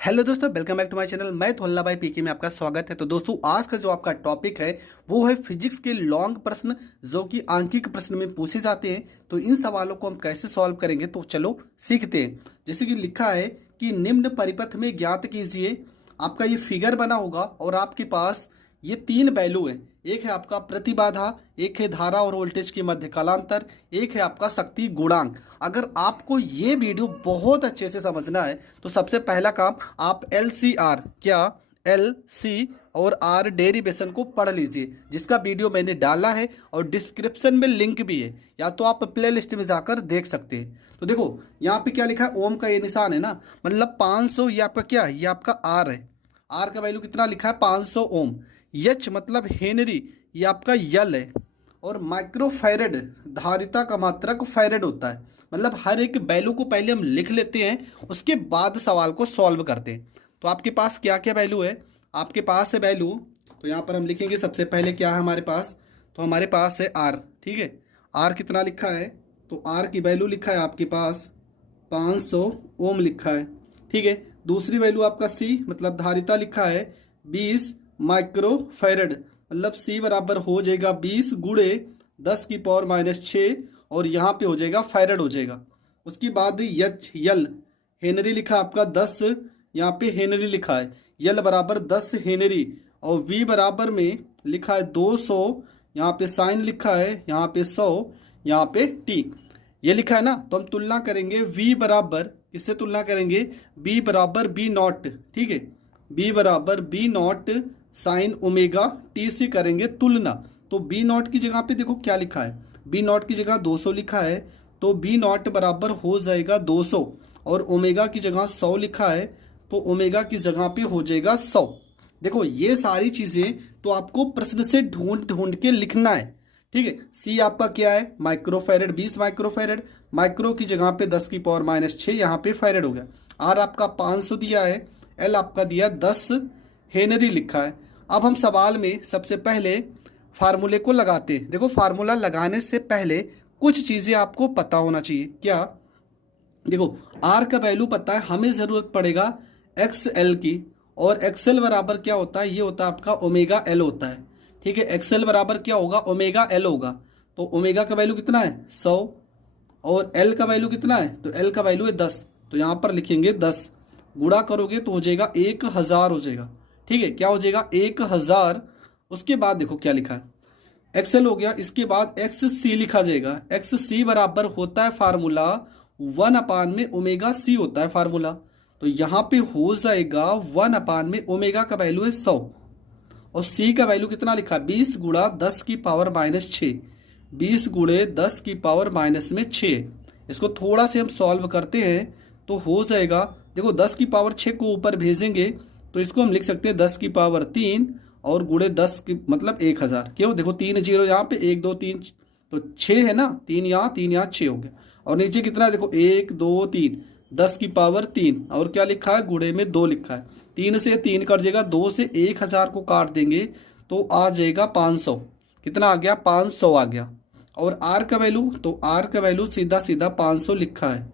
Hello दोस्तों, welcome back to my channel. मैं थोल्ला भाई पीके में आपका स्वागत है। तो दोस्तों, आज का जो आपका टॉपिक है वो है फिजिक्स के लॉन्ग प्रश्न जो कि आंकिक प्रश्न में पूछे जाते हैं। तो इन सवालों को हम कैसे सॉल्व करेंगे, तो चलो सीखते हैं। जैसे कि लिखा है कि निम्न परिपथ में ज्ञात कीजिए। आपका ये फिगर बना होगा और आपके पास ये तीन वैल्यू है। एक है आपका प्रतिबाधा, एक है धारा और वोल्टेज के मध्य कालांतर, एक है आपका शक्ति गुणांक। अगर आपको ये वीडियो बहुत अच्छे से समझना है तो सबसे पहला काम आप LCR क्या LC और R डेरिवेशन को पढ़ लीजिए, जिसका वीडियो मैंने डाला है और डिस्क्रिप्शन में लिंक भी है, या तो आप प्ले लिस्ट में जाकर देख सकते हैं। तो देखो यहाँ पे क्या लिखा है, ओम का ये निशान है ना, मतलब 500 ये आपका क्या है, ये आपका R है। R का वैल्यू कितना लिखा है, 500 ओम। H मतलब हेनरी, ये आपका यल है। और माइक्रोफैरेड धारिता का मात्रक फैरेड होता है। मतलब हर एक वैल्यू को पहले हम लिख लेते हैं, उसके बाद सवाल को सॉल्व करते हैं। तो आपके पास क्या क्या वैल्यू है, आपके पास है वैल्यू, तो यहाँ पर हम लिखेंगे सबसे पहले क्या है हमारे पास। तो हमारे पास है R, ठीक है। R कितना लिखा है, तो R की वैल्यू लिखा है आपके पास 500 ओम लिखा है, ठीक है। दूसरी वैल्यू आपका C मतलब धारिता लिखा है 20 माइक्रोफैरेड, मतलब C बराबर हो जाएगा 20 गुणे 10 की पावर -6, और यहाँ पे हो जाएगा फैरेड हो जाएगा। उसके बाद H यल हेनरी लिखा आपका 10, यहाँ पे हेनरी लिखा है, यल बराबर 10 हेनरी, और V बराबर में लिखा है 200, यहाँ पे साइन लिखा है, यहाँ पे 100, यहाँ पे T ये लिखा है ना। तो हम तुलना करेंगे V बराबर, किससे तुलना करेंगे, B बराबर B नॉट, ठीक है। B बराबर B not sine omega T से करेंगे तुलना। तो B नॉट की जगह पे देखो क्या लिखा है, B नॉट की जगह 200 लिखा है, तो B नॉट बराबर हो जाएगा 200, और ओमेगा की जगह 100 लिखा है, तो ओमेगा की जगह पे हो जाएगा 100। देखो ये सारी चीज़ें तो आपको प्रश्न से ढूंढ ढूंढ के लिखना है, ठीक है। C आपका क्या है, माइक्रोफैरेड 20 माइक्रोफैरेड, माइक्रो की जगह पे 10 की पावर -6, यहाँ पे फैरेड हो गया। R आपका 500 दिया है, L आपका दिया 10 हेनरी लिखा है। अब हम सवाल में सबसे पहले फार्मूले को लगाते हैं। देखो फार्मूला लगाने से पहले कुछ चीज़ें आपको पता होना चाहिए। क्या, देखो R का वैल्यू पता है, हमें ज़रूरत पड़ेगा XL की, और XL बराबर क्या होता है, ये होता है आपका ओमेगा L होता है, ठीक है। XL बराबर क्या होगा, ओमेगा L होगा। तो ओमेगा का वैल्यू कितना है 100, और L का वैल्यू कितना है, तो L का वैल्यू है 10। तो यहाँ पर लिखेंगे 10, गुणा करोगे तो हो जाएगा 1000 हो जाएगा, ठीक है। क्या हो जाएगा 1000। उसके बाद देखो क्या लिखा है, XL हो गया, इसके बाद XC लिखा जाएगा। XC बराबर होता है फार्मूला 1 में ओमेगा C होता है फार्मूला। तो यहाँ पे हो जाएगा 1 में ओमेगा का वैल्यू है 100, और C का वैल्यू कितना लिखा है, 20 गुणा 10 की पावर -6, 20 गुणे 10 की पावर -6। इसको थोड़ा से हम सॉल्व करते हैं तो हो जाएगा, देखो 10 की पावर 6 को ऊपर भेजेंगे तो इसको हम लिख सकते हैं 10 की पावर 3 और गुणे 10 की मतलब 1000। क्यों, देखो 3 जीरो यहाँ पे, 1 2 3 तो 6 है ना, 3 यहाँ 6 हो गया। और नीचे कितना है, देखो 1 2 3, 10 की पावर 3, और क्या लिखा है, गुणे में 2 लिखा है। 3 से 3 कट जाएगा, 2 से 1000 को काट देंगे तो आ जाएगा 500। कितना आ गया, 500 आ गया। और R का वैल्यू, तो R का वैल्यू सीधा सीधा 500 लिखा है।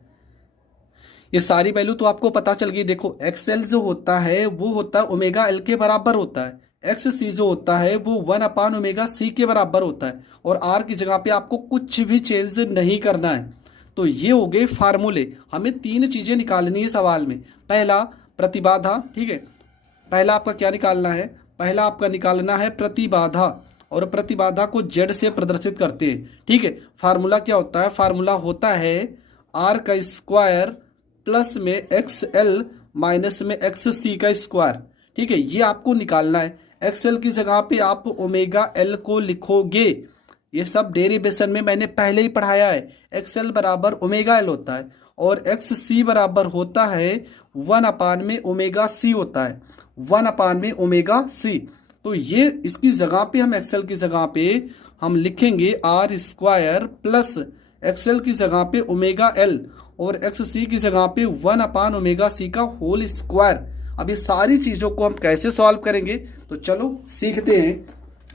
ये सारी वैल्यू तो आपको पता चल गई। देखो XL जो होता है वो होता है ओमेगा L के बराबर होता है, XC जो होता है वो 1 ओमेगा C के बराबर होता है, और R की जगह पे आपको कुछ भी चेंज नहीं करना है। तो ये हो गए फार्मूले। हमें 3 चीज़ें निकालनी है सवाल में। पहला प्रतिबाधा, ठीक है, पहला आपका क्या निकालना है, पहला आपका निकालना है प्रतिबाधा, और प्रतिबाधा को Z से प्रदर्शित करते हैं, ठीक है। फार्मूला क्या होता है, फार्मूला होता है R का स्क्वायर प्लस में XL माइनस में XC का स्क्वायर, ठीक है। ये आपको निकालना है। XL की जगह पे आप ओमेगा L को लिखोगे, ये सब डेरिवेशन में मैंने पहले ही पढ़ाया है। XL बराबर ओमेगा L होता है, और XC बराबर होता है 1 में ओमेगा C होता है, 1 में ओमेगा C। तो ये इसकी जगह पे हम XL की जगह पे हम लिखेंगे R स्क्वायर प्लस XL की जगह पे ओमेगा L, और XC की जगह पे 1 ओमेगा C का होल स्क्वायर। अब ये सारी चीज़ों को हम कैसे सॉल्व करेंगे, तो चलो सीखते हैं।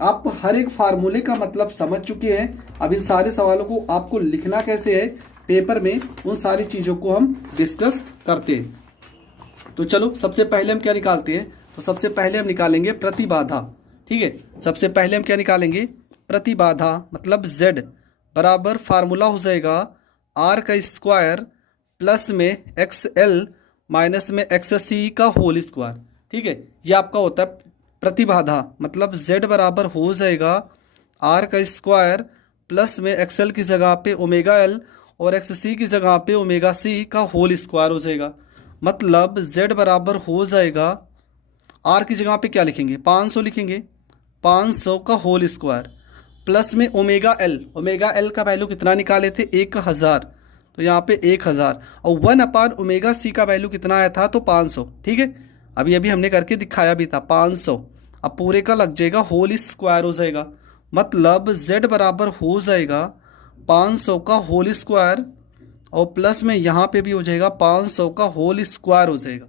आप हर एक फार्मूले का मतलब समझ चुके हैं, अब इन सारे सवालों को आपको लिखना कैसे है पेपर में, उन सारी चीज़ों को हम डिस्कस करते हैं। तो चलो सबसे पहले हम क्या निकालते हैं, तो सबसे पहले हम निकालेंगे प्रतिबाधा। ठीक है, सबसे पहले हम क्या निकालेंगे, प्रतिबाधा मतलब Z बराबर फार्मूला हो जाएगा R का स्क्वायर प्लस में XL माइनस में XC का होल स्क्वायर। ठीक है, ये आपका होता है प्रतिबाधा, मतलब Z बराबर हो जाएगा R का स्क्वायर प्लस में XL की जगह पे ओमेगा L और XC की जगह पे ओमेगा C का होल स्क्वायर हो जाएगा। मतलब Z बराबर हो जाएगा, R की जगह पे क्या लिखेंगे 500 लिखेंगे, 500 का होल स्क्वायर प्लस में ओमेगा एल का वैल्यू कितना निकाले थे 1000, तो यहाँ पे 1000 और 1 / ओमेगा सी का वैल्यू कितना आया था तो 500। ठीक है, अभी अभी हमने करके दिखाया भी था 500, अब पूरे का लग जाएगा होल स्क्वायर हो जाएगा। मतलब Z बराबर हो जाएगा 500 का होल स्क्वायर और प्लस में यहाँ पे भी हो जाएगा 500 का होल स्क्वायर हो जाएगा।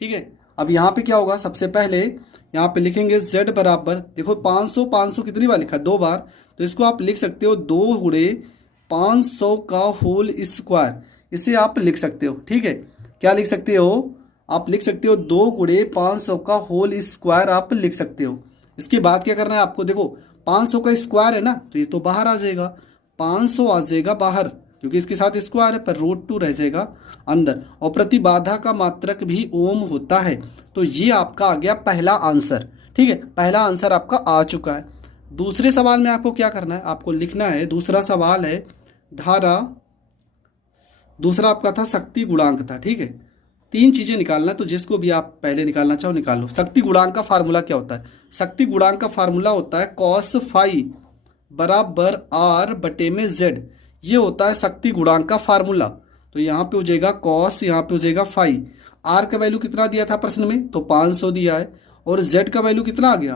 ठीक है, अब यहाँ पे क्या होगा, सबसे पहले यहाँ पे लिखेंगे Z बराबर, देखो 500 500 कितनी बार लिखा है 2 बार, तो इसको आप लिख सकते हो 2 गुणे 500 का होल स्क्वायर, इसे आप लिख सकते हो। ठीक है, क्या लिख सकते हो, आप लिख सकते हो 2 गुणे 500 का होल स्क्वायर आप लिख सकते हो। इसके बाद क्या करना है आपको, देखो 500 का स्क्वायर है ना, तो ये तो बाहर आ जाएगा, 500 आ जाएगा बाहर क्योंकि इसके साथ स्क्वायर है, पर √2 रह जाएगा अंदर। और प्रतिबाधा का मात्रक भी ओम होता है। तो ये आपका आ गया पहला आंसर। ठीक है, पहला आंसर आपका आ चुका है। दूसरे सवाल में आपको क्या करना है, आपको लिखना है, दूसरा सवाल है धारा, दूसरा आपका था शक्ति गुणांक था। ठीक है, 3 चीजें निकालना है, तो जिसको भी आप पहले निकालना चाहो निकाल लो। शक्ति गुणांक का फार्मूला क्या होता है, शक्ति गुणांक का फार्मूला होता है cos फाई बराबर R बटे में Z, ये होता है शक्ति गुणांक का फार्मूला। तो यहाँ पे हो जाएगा cos, यहाँ पे हो जाएगा फाई। R का वैल्यू कितना दिया था प्रश्न में, तो 500 दिया है, और Z का वैल्यू कितना आ गया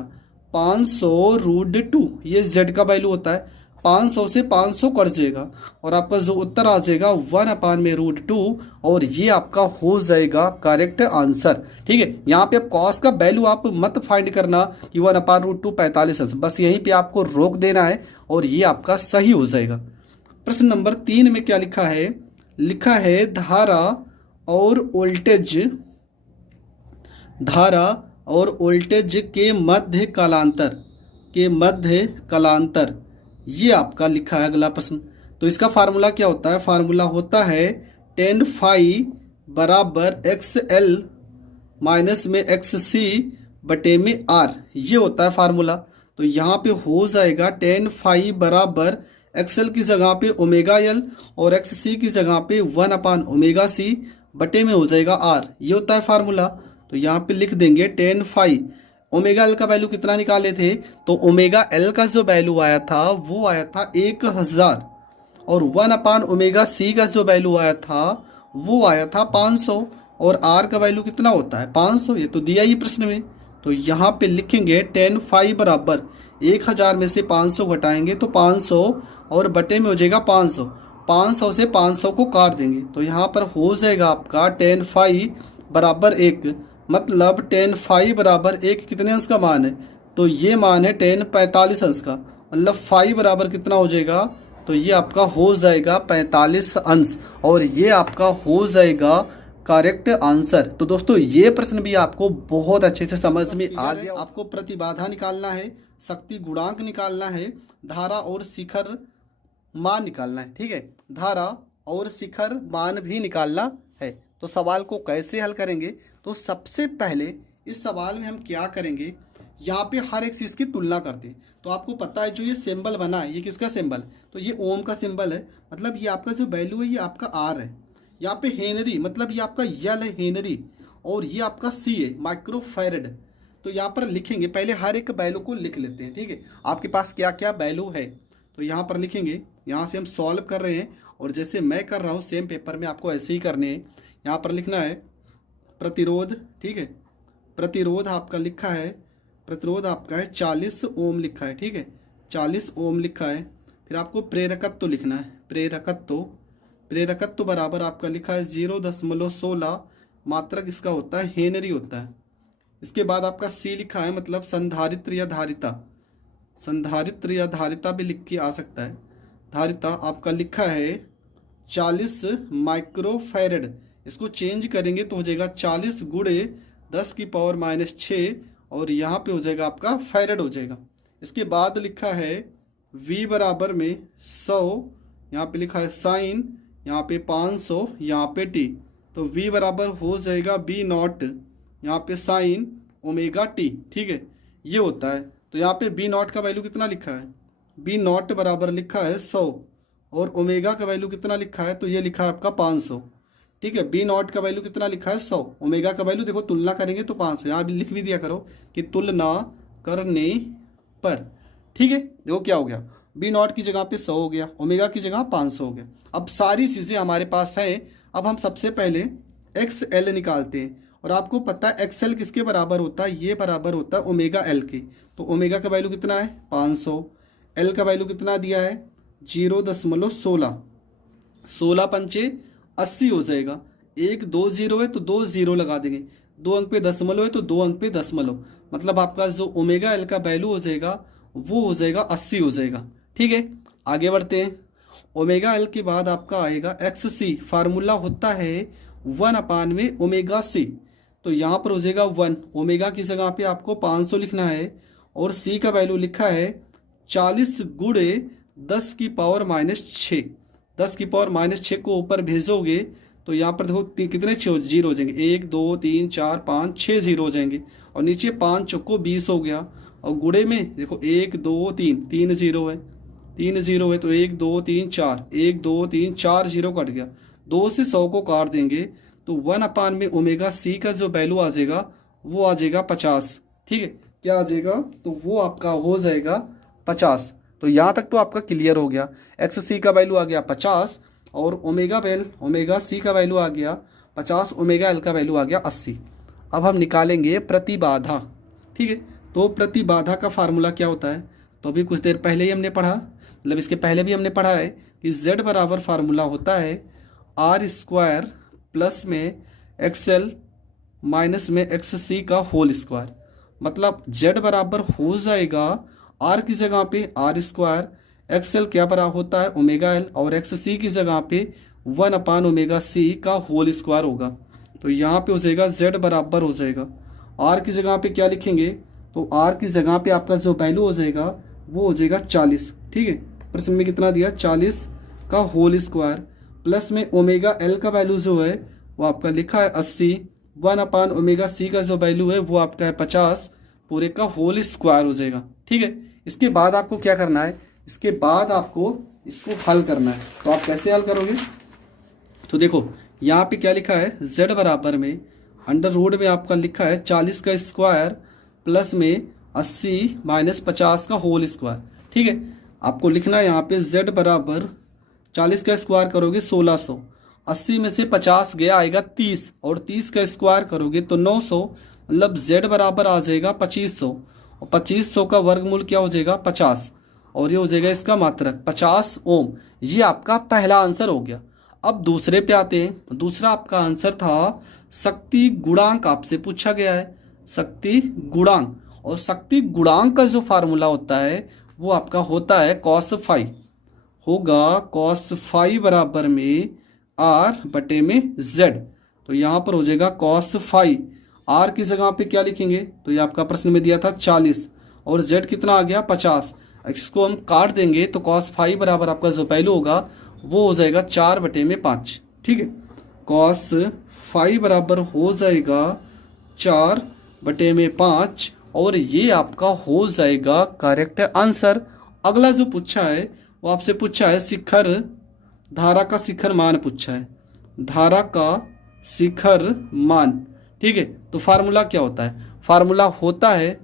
500 √2, ये Z का वैल्यू होता है। 500 से 500 कट जाएगा और आपका जो उत्तर आ जाएगा 1/√2, और ये आपका हो जाएगा करेक्ट आंसर। ठीक है, यहाँ पे कॉस का वैल्यू आप मत फाइंड करना कि 1/√2 45, बस यहीं पे आपको रोक देना है और ये आपका सही हो जाएगा। प्रश्न नंबर 3 में क्या लिखा है, लिखा है धारा और वोल्टेज, धारा और वोल्टेज के मध्य कालांतर, ये आपका लिखा है अगला प्रश्न। तो इसका फार्मूला क्या होता है, फार्मूला होता है tan फाई बराबर XL माइनस में XC बटे में R, ये होता है फार्मूला। तो यहाँ पे हो जाएगा tan फाई बराबर XL की जगह पे ओमेगा L और XC की जगह पे 1/ओमेगा C बटे में हो जाएगा R, ये होता है फार्मूला। तो यहाँ पे लिख देंगे tan फाई, ओमेगा L का वैल्यू कितना निकाले थे, तो ओमेगा L का जो वैल्यू आया था वो आया था 1000, और 1/ओमेगा C का जो वैल्यू आया था वो आया था 500, और R का वैल्यू कितना होता है 500, ये तो दिया ही प्रश्न में। तो यहाँ पे लिखेंगे tan फाई बराबर 1000 में से 500 घटाएंगे तो 500 और बटे में हो जाएगा 500, 500 से 500 को काट देंगे तो यहाँ पर हो जाएगा आपका tan फाई बराबर 1, मतलब tan फाई बराबर 1 कितने अंश का मान है, तो ये मान है tan 45 अंश का, मतलब फाई बराबर कितना हो जाएगा, तो ये आपका हो जाएगा 45 अंश, और ये आपका हो जाएगा करेक्ट आंसर। तो दोस्तों ये प्रश्न भी आपको बहुत अच्छे से समझ में आ गया। आपको प्रतिबाधा निकालना है, शक्ति गुणांक निकालना है, धारा और शिखर मान निकालना है। ठीक है, धारा और शिखर मान भी निकालना है। तो सवाल को कैसे हल करेंगे, तो सबसे पहले इस सवाल में हम क्या करेंगे, यहाँ पे हर एक चीज़ की तुलना करते हैं। तो आपको पता है जो ये सिंबल बना है ये किसका सिंबल, तो ये ओम का सिंबल है, मतलब ये आपका जो वैल्यू है ये आपका R है। यहाँ पे हेनरी मतलब ये आपका यल है हेनरी, और ये आपका C है माइक्रोफैरड। तो यहाँ पर लिखेंगे, पहले हर एक वैल्यू को लिख लेते हैं। ठीक है, आपके पास क्या क्या वैल्यू है तो यहाँ पर लिखेंगे, यहाँ से हम सॉल्व कर रहे हैं और जैसे मैं कर रहा हूँ सेम पेपर में आपको ऐसे ही करने हैं। यहाँ पर लिखना है प्रतिरोध, ठीक है, प्रतिरोध आपका लिखा है, प्रतिरोध आपका है 40 ओम लिखा है। ठीक है, 40 ओम लिखा है। फिर आपको प्रेरकत्व लिखना है, प्रेरकत्व बराबर आपका लिखा है 0.16, मात्रक इसका होता है हेनरी होता है। इसके बाद आपका C लिखा है, मतलब संधारित्र या धारिता, संधारित्र या धारिता भी लिख के आ सकता है। धारिता आपका लिखा है 40 माइक्रोफैरड, इसको चेंज करेंगे तो हो जाएगा 40 गुणे 10⁻⁻6 और यहाँ पे हो जाएगा आपका फैरेड हो जाएगा। इसके बाद लिखा है v बराबर में 100, यहाँ पे लिखा है साइन, यहाँ पे 500, यहाँ पे t, तो v बराबर हो जाएगा b नॉट, यहाँ पे साइन ओमेगा t। ठीक है, ये होता है। तो यहाँ पे b नॉट का वैल्यू कितना लिखा है, b नॉट बराबर लिखा है 100 और ओमेगा का वैल्यू कितना लिखा है, तो ये लिखा है आपका 500। ठीक है, बी नॉट का वैल्यू कितना लिखा है 100, ओमेगा का वैल्यू देखो तुलना करेंगे तो 500, यहाँ भी लिख भी दिया करो कि तुलना करने पर। ठीक है, देखो क्या हो गया, बी नॉट की जगह पे 100 हो गया, ओमेगा की जगह 500 हो गया। अब सारी चीज़ें हमारे पास हैं। अब हम सबसे पहले एक्स एल निकालते हैं और आपको पता है एक्स एल किसके बराबर होता है, ये बराबर होता है ओमेगा एल के। तो ओमेगा का वैल्यू कितना है 500, एल का वैल्यू कितना दिया है 0.16, 16 पंचे 80 हो जाएगा। एक 2 जीरो है तो 2 जीरो लगा देंगे, 2 अंक पे दशमलव है तो 2 अंक पे दशमलव, मतलब आपका जो ओमेगा एल का वैल्यू हो जाएगा वो हो जाएगा 80 हो जाएगा। ठीक है, आगे बढ़ते हैं। ओमेगा एल के बाद आपका आएगा एक्स सी, फार्मूला होता है 1/में ओमेगा सी, तो यहाँ पर हो जाएगा 1, ओमेगा की जगह पे आपको 500 लिखना है और सी का वैल्यू लिखा है 40 गुणे 10⁻⁻6, 10⁻⁻6 को ऊपर भेजोगे तो यहाँ पर देखो कितने जीरो हो जाएंगे, 1 2 3 4 5 6 जीरो हो जाएंगे और नीचे 5 चौको 20 हो गया और गुणे में देखो 1 2 3 3 जीरो है, 3 जीरो है तो 1 2 3 4, 1 2 3 4 जीरो कट गया, 2 से 100 को काट देंगे तो 1/में ओमेगा सी का जो वैल्यू आ जाएगा वो आ जाएगा 50। ठीक है, क्या आ जाएगा, तो वो आपका हो जाएगा 50। तो यहाँ तक तो आपका क्लियर हो गया, एक्स सी का वैल्यू आ गया 50 और ओमेगा सी का वैल्यू आ गया 50, ओमेगा एल का वैल्यू आ गया 80। अब हम निकालेंगे प्रतिबाधा। ठीक है, तो प्रतिबाधा का फार्मूला क्या होता है, तो अभी कुछ देर पहले ही हमने पढ़ा, मतलब इसके पहले भी हमने पढ़ा है कि z बराबर फार्मूला होता है r² प्लस में xl माइनस में xc का होल स्क्वायर, मतलब z बराबर हो जाएगा r की जगह पे r², xl क्या बराबर होता है ओमेगा एल और xc की जगह पे 1/ओमेगा c का होल स्क्वायर होगा। तो यहाँ पे हो जाएगा z बराबर हो जाएगा, r की जगह पे क्या लिखेंगे, तो r की जगह पे आपका जो वैल्यू हो जाएगा वो हो जाएगा 40। ठीक है, प्रश्न में कितना दिया 40 का होल स्क्वायर प्लस में ओमेगा एल का वैल्यू जो है वो आपका लिखा है 80, 1/ओमेगा सी का जो वैल्यू है वो आपका है 50, पूरे का होल स्क्वायर हो जाएगा। ठीक है, इसके बाद आपको क्या करना है, इसके बाद आपको इसको हल करना है। तो आप कैसे हल करोगे, तो देखो यहाँ पे क्या लिखा है, z बराबर में अंडर रूट में आपका लिखा है 40 का स्क्वायर प्लस में 80 माइनस 50 का होल स्क्वायर। ठीक है, आपको लिखना है यहाँ पे z बराबर 40 का स्क्वायर करोगे 1600, 80 में से 50 गया आएगा 30 और 30 का स्क्वायर करोगे तो 900, मतलब z बराबर आ जाएगा 2500 और 2500 का वर्गमूल क्या हो जाएगा 50 और ये हो जाएगा इसका मात्रक 50 ओम। ये आपका पहला आंसर हो गया। अब दूसरे पे आते हैं। दूसरा आपका आंसर था शक्ति गुणांक, आपसे पूछा गया है शक्ति गुणांक, और शक्ति गुणांक का जो फार्मूला होता है वो आपका होता है cos फाई, होगा cos फाई बराबर में r/z। तो यहाँ पर हो जाएगा cos फाई, r की जगह पे क्या लिखेंगे, तो ये आपका प्रश्न में दिया था 40 और z कितना आ गया 50, इसको हम काट देंगे तो cos फाई बराबर आपका जो वैल्यू होगा वो हो जाएगा 4/5। ठीक है, cos फाई बराबर हो जाएगा 4/5 और ये आपका हो जाएगा करेक्ट आंसर। अगला जो पूछा है वो आपसे पूछा है शिखर, धारा का शिखर मान पूछा है, धारा का शिखर मान। ठीक है, तो फार्मूला क्या होता है, फार्मूला होता है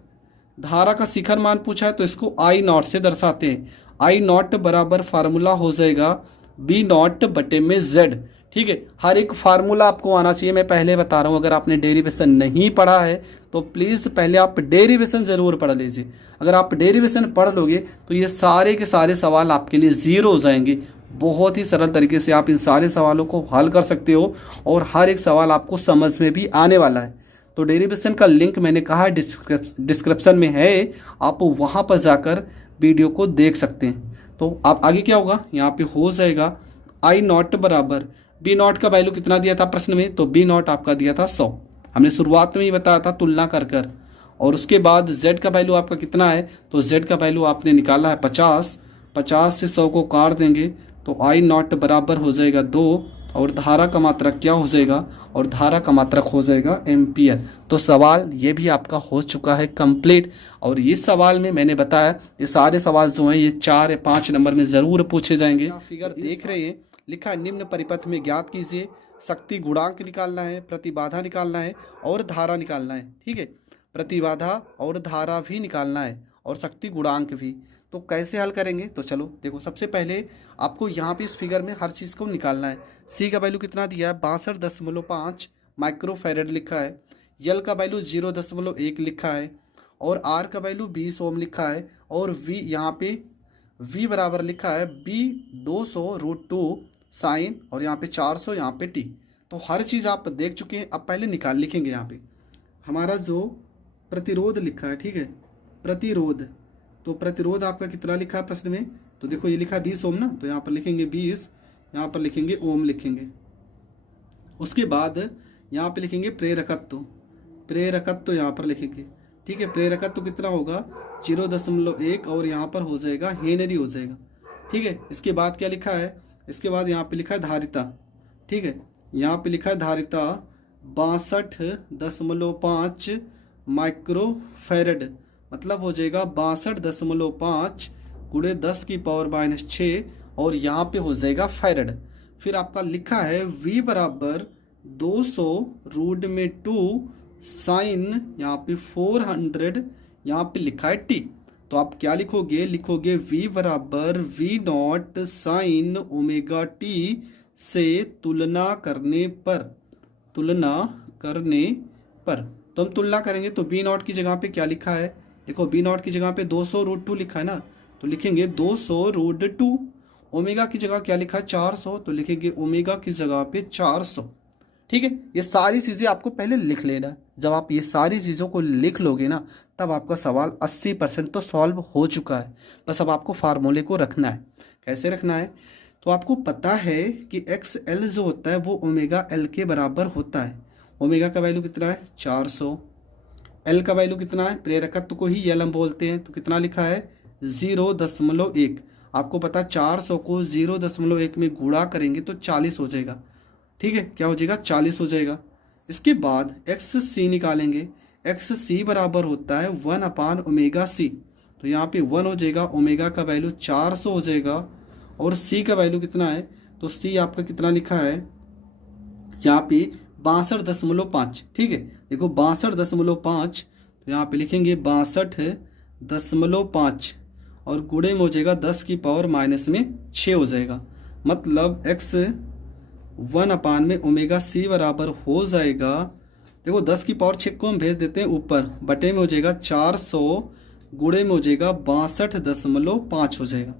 धारा का शिखर मान पूछा है तो इसको आई नॉट से दर्शाते हैं, आई नॉट बराबर फार्मूला हो जाएगा बी नॉट बटे में जेड। ठीक है, हर एक फार्मूला आपको आना चाहिए, मैं पहले बता रहा हूँ। अगर आपने डेरिवेशन नहीं पढ़ा है तो प्लीज़ पहले आप डेरिवेशन ज़रूर पढ़ लीजिए। अगर आप डेरिवेशन पढ़ लोगे तो ये सारे के सारे सवाल आपके लिए ज़ीरो हो जाएंगे। बहुत ही सरल तरीके से आप इन सारे सवालों को हल कर सकते हो और हर एक सवाल आपको समझ में भी आने वाला है। तो डेरिवेशन का लिंक मैंने कहा डिस्क्रिप्शन में है, आप वहाँ पर जाकर वीडियो को देख सकते हैं। तो आप आगे क्या होगा, यहाँ पे हो जाएगा आई नॉट बराबर बी नॉट का वैल्यू कितना दिया था प्रश्न में, तो बी नॉट आपका दिया था 100। हमने शुरुआत में ही बताया था तुलना कर कर। और उसके बाद z का वैल्यू आपका कितना है, तो z का वैल्यू आपने निकाला है 50। 50 से 100 को काट देंगे तो आई नॉट बराबर हो जाएगा 2, और धारा का मात्रक क्या हो जाएगा, और धारा का मात्रक हो जाएगा एम्पियर। तो सवाल ये भी आपका हो चुका है कंप्लीट। और इस सवाल में मैंने बताया ये सारे सवाल जो हैं ये 4 या 5 नंबर में ज़रूर पूछे जाएंगे। फिगर देख रहे हैं, लिखा है निम्न परिपथ में ज्ञात कीजिए, शक्ति गुणांक निकालना है, प्रतिबाधा निकालना है और धारा निकालना है। ठीक है, प्रतिबाधा और धारा भी निकालना है और शक्ति गुणांक भी। तो कैसे हल करेंगे, तो चलो देखो, सबसे पहले आपको यहाँ पे इस फिगर में हर चीज़ को निकालना है। सी का वैल्यू कितना दिया है, 62.5 माइक्रोफैरड लिखा है। यल का वैल्यू 0.1 लिखा है, और आर का वैल्यू 20 ओम लिखा है, और वी यहाँ पे वी बराबर लिखा है बी 200√2 साइन, और यहाँ पे 400, यहाँ पे टी। तो हर चीज़ आप देख चुके हैं। अब पहले लिखेंगे यहाँ पे हमारा जो प्रतिरोध लिखा है। ठीक है, प्रतिरोध, तो प्रतिरोध आपका कितना लिखा है प्रश्न में, तो देखो ये लिखा है 20 ओम ना, तो यहाँ पर लिखेंगे 20, यहाँ पर लिखेंगे ओम लिखेंगे। उसके बाद यहाँ पे लिखेंगे प्रेरकत्व, प्रेरकत्व यहाँ पर लिखेंगे। ठीक है, प्रेरकत्व कितना होगा 0.1, और यहाँ पर हो जाएगा हेनरी हो जाएगा। ठीक है, इसके बाद क्या लिखा है, इसके बाद यहाँ पे लिखा है धारिता। ठीक है, यहाँ पे लिखा है धारिता 62.5 माइक्रोफैरड, मतलब हो जाएगा 62.5 गुणे 10 की पावर -6, और यहाँ पे हो जाएगा फैरड। फिर आपका लिखा है v बराबर 200√2 साइन, यहाँ पे 400, यहाँ पे लिखा है t। तो आप क्या लिखोगे, लिखोगे v बराबर v0 साइन ओमेगा t से तुलना करने पर, तुलना करने पर। तो हम तुलना करेंगे तो बी नॉट की जगह पे क्या लिखा है, देखो बी नॉट की जगह पे 200√2 लिखा है ना, तो लिखेंगे 200√2। ओमेगा की जगह क्या लिखा है 400, तो लिखेंगे ओमेगा की जगह पे 400। ठीक है, ये सारी चीज़ें आपको पहले लिख लेना। जब आप ये सारी चीज़ों को लिख लोगे ना, तब आपका सवाल 80% तो सॉल्व हो चुका है। बस अब आपको फार्मूले को रखना है। कैसे रखना है, तो आपको पता है कि XL जो होता है वो ओमेगा L के बराबर होता है। ओमेगा का वैल्यू कितना है 400, L का वैल्यू कितना है, प्रेरकत्व को ही L हम बोलते हैं, तो कितना लिखा है 0.1। आपको पता 400 को 0.1 में गुणा करेंगे तो 40 हो जाएगा। ठीक है, क्या हो जाएगा 40 हो जाएगा। इसके बाद XC निकालेंगे, XC बराबर होता है 1/ओमेगा C, तो यहाँ पे 1 हो जाएगा, ओमेगा का वैल्यू 400 हो जाएगा, और C का वैल्यू कितना है, तो C आपका कितना लिखा है यहाँ पे 62.5। ठीक है, देखो 62.5, तो यहाँ पे लिखेंगे 62.5, और गुणे में हो जाएगा 10 की पावर -6 हो जाएगा। मतलब x 1/ओमेगा C बराबर हो जाएगा, देखो 10 की पावर 6 को हम भेज देते हैं ऊपर, बटे में हो जाएगा 400, गुणे में हो जाएगा 62.5 हो जाएगा।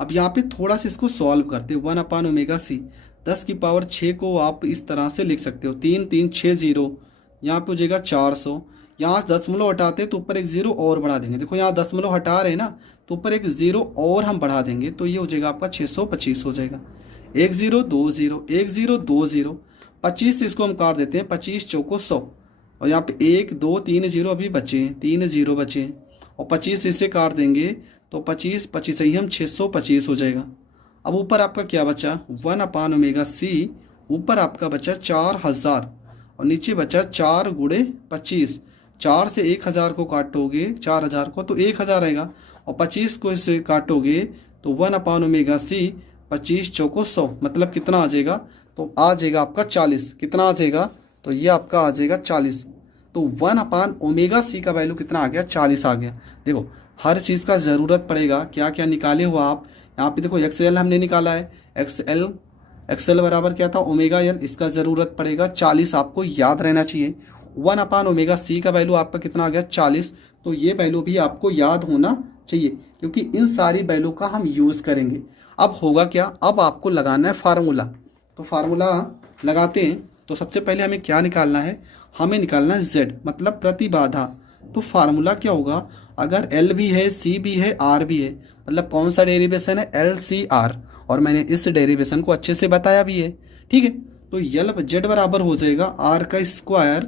अब यहाँ पे थोड़ा सा इसको सॉल्व करते हैं। 1/ओमेगा C, 10 की पावर 6 को आप इस तरह से लिख सकते हो, 3 3 6 0, यहाँ पे हो जाएगा 400। यहाँ दशमलव हटाते तो ऊपर एक 0 और बढ़ा देंगे, देखो यहाँ दशमलव हटा रहे हैं ना, तो ऊपर एक 0 और हम बढ़ा देंगे, तो ये हो जाएगा आपका 625 हो जाएगा। 1 0 2 0 1 0 2 0, 25 से इसको हम काट देते हैं, 25 चौको 100, और यहाँ पे 1 2 3 0 अभी बचे हैं, 3 0 बचे हैं, और 25 इससे काट देंगे तो 25 25 ही हम 625 हो जाएगा। अब ऊपर आपका क्या बचा 1/ओमेगा C, ऊपर आपका बचा 4000, और नीचे बचा 4 गुणे 25। 4 से 1000 को काटोगे, 4000 को, तो 1000 आएगा, और 25 को इससे काटोगे तो 1/ओमेगा C 25 चौको 100, मतलब कितना आ जाएगा, तो आ जाएगा आपका 40। कितना आ जाएगा, तो ये आपका आ जाएगा 40। तो 1/ओमेगा C का वैल्यू कितना आ गया 40 आ गया। देखो हर चीज़ का ज़रूरत पड़ेगा, क्या क्या निकाले हो आप, यहाँ पे देखो XL हमने निकाला है, XL बराबर क्या था ओमेगा L, इसका ज़रूरत पड़ेगा 40, आपको याद रहना चाहिए। 1/ओमेगा C का वैल्यू आपका कितना आ गया 40, तो ये वैल्यू भी आपको याद होना चाहिए, क्योंकि इन सारी वैल्यू का हम यूज़ करेंगे। अब होगा क्या, अब आपको लगाना है फार्मूला। तो फार्मूला लगाते हैं, तो सबसे पहले हमें क्या निकालना है, हमें निकालना है Z, मतलब प्रतिबाधा। तो फार्मूला क्या होगा, अगर L भी है, C भी है, R भी है, मतलब कौन सा डेरिवेशन है LCR, और मैंने इस डेरिवेशन को अच्छे से बताया भी है। ठीक है। तो यल जेड बराबर हो जाएगा आर का स्क्वायर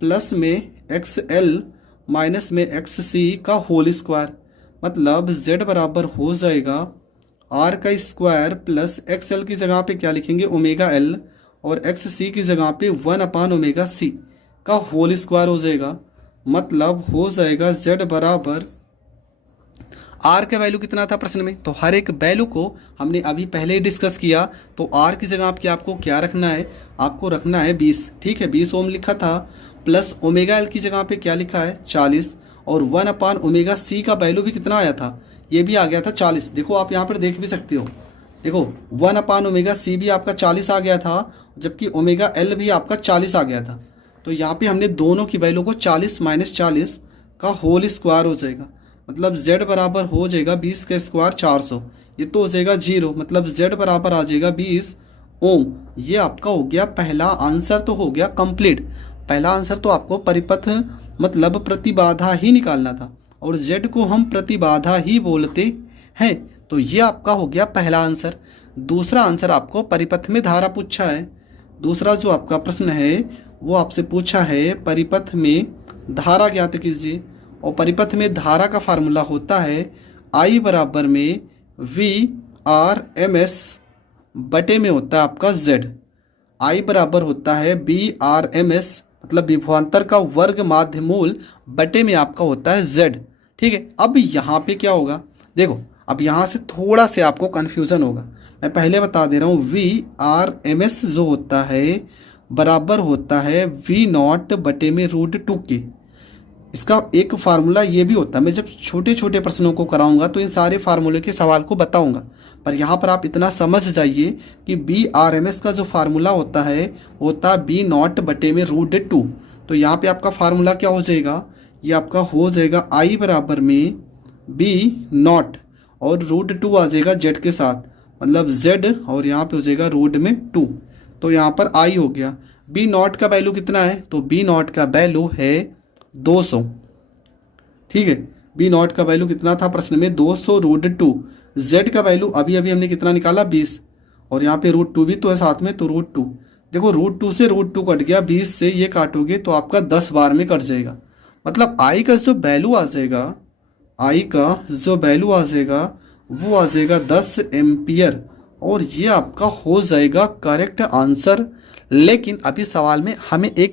प्लस में एक्स एल माइनस में एक्स सी का होल स्क्वायर, मतलब जेड बराबर हो जाएगा आर का स्क्वायर प्लस एक्स एल की जगह पे क्या लिखेंगे ओमेगा एल, और एक्स सी की जगह पे 1/ओमेगा सी का होल स्क्वायर हो जाएगा। मतलब हो जाएगा जेड बराबर आर का वैल्यू कितना था प्रश्न में, तो हर एक वैल्यू को हमने अभी पहले ही डिस्कस किया। तो आर की जगह पे आपको क्या रखना है, आपको रखना है 20, ठीक है 20 ओम लिखा था, प्लस ओमेगा एल की जगह पे क्या लिखा है 40, और 1/ओमेगा सी का वैल्यू भी कितना आया था, ये भी आ गया था 40। देखो आप यहाँ पर देख भी सकते हो, देखो 1/ओमेगा सी भी आपका 40 आ गया था, जबकि ओमेगा एल भी आपका 40 आ गया था। तो यहाँ पे हमने दोनों की वैल्यू को 40 माइनस 40 का होल स्क्वायर हो जाएगा, मतलब z बराबर हो जाएगा 20 का स्क्वायर 400, ये तो हो जाएगा 0, मतलब z बराबर आ जाएगा 20 ओम। ये आपका हो गया पहला आंसर, तो हो गया कंप्लीट। पहला आंसर तो आपको परिपथ मतलब प्रतिबाधा ही निकालना था, और z को हम प्रतिबाधा ही बोलते हैं। तो ये आपका हो गया पहला आंसर। दूसरा आंसर आपको परिपथ में धारा पूछा है। दूसरा जो आपका प्रश्न है वो आपसे पूछा है परिपथ में धारा ज्ञात कीजिए, और परिपथ में धारा का फार्मूला होता है I बराबर में VRMS बटे में होता है आपका Z। I बराबर होता है BRMS मतलब विभवांतर का वर्ग माध्यमूल बटे में आपका होता है Z, ठीक है। अब यहाँ पे क्या होगा, देखो अब यहाँ से थोड़ा से आपको कन्फ्यूज़न होगा, मैं पहले बता दे रहा हूँ। VRMS जो होता है बराबर होता है V0 बटे में √2 के। इसका एक फार्मूला ये भी होता है, मैं जब छोटे छोटे प्रश्नों को कराऊंगा तो इन सारे फार्मूले के सवाल को बताऊंगा, पर यहाँ पर आप इतना समझ जाइए कि BRMS का जो फार्मूला होता है होता है B0 बटे में √2। तो यहाँ पे आपका फार्मूला क्या हो जाएगा, ये आपका हो जाएगा I बराबर में B0 और √2 आ जाएगा Z के साथ, मतलब Z और यहाँ पे हो जाएगा √2। तो यहाँ पर I हो गया। B0 का वैल्यू कितना है, तो B0 का वैल्यू है 200, ठीक है। B0 का वैल्यू कितना था प्रश्न में 200 √2। Z का वैल्यू अभी अभी हमने कितना निकाला 20, और यहाँ पे √2 भी तो है साथ में, तो √2 देखो √2 से √2 कट गया, 20 से ये काटोगे तो आपका 10 बार में कट जाएगा। मतलब I का जो वैल्यू आ जाएगा, I का जो वैल्यू आ जाएगा वो आ जाएगा 10 एम्पियर, और ये आपका हो जाएगा करेक्ट आंसर। लेकिन अभी सवाल में हमें एक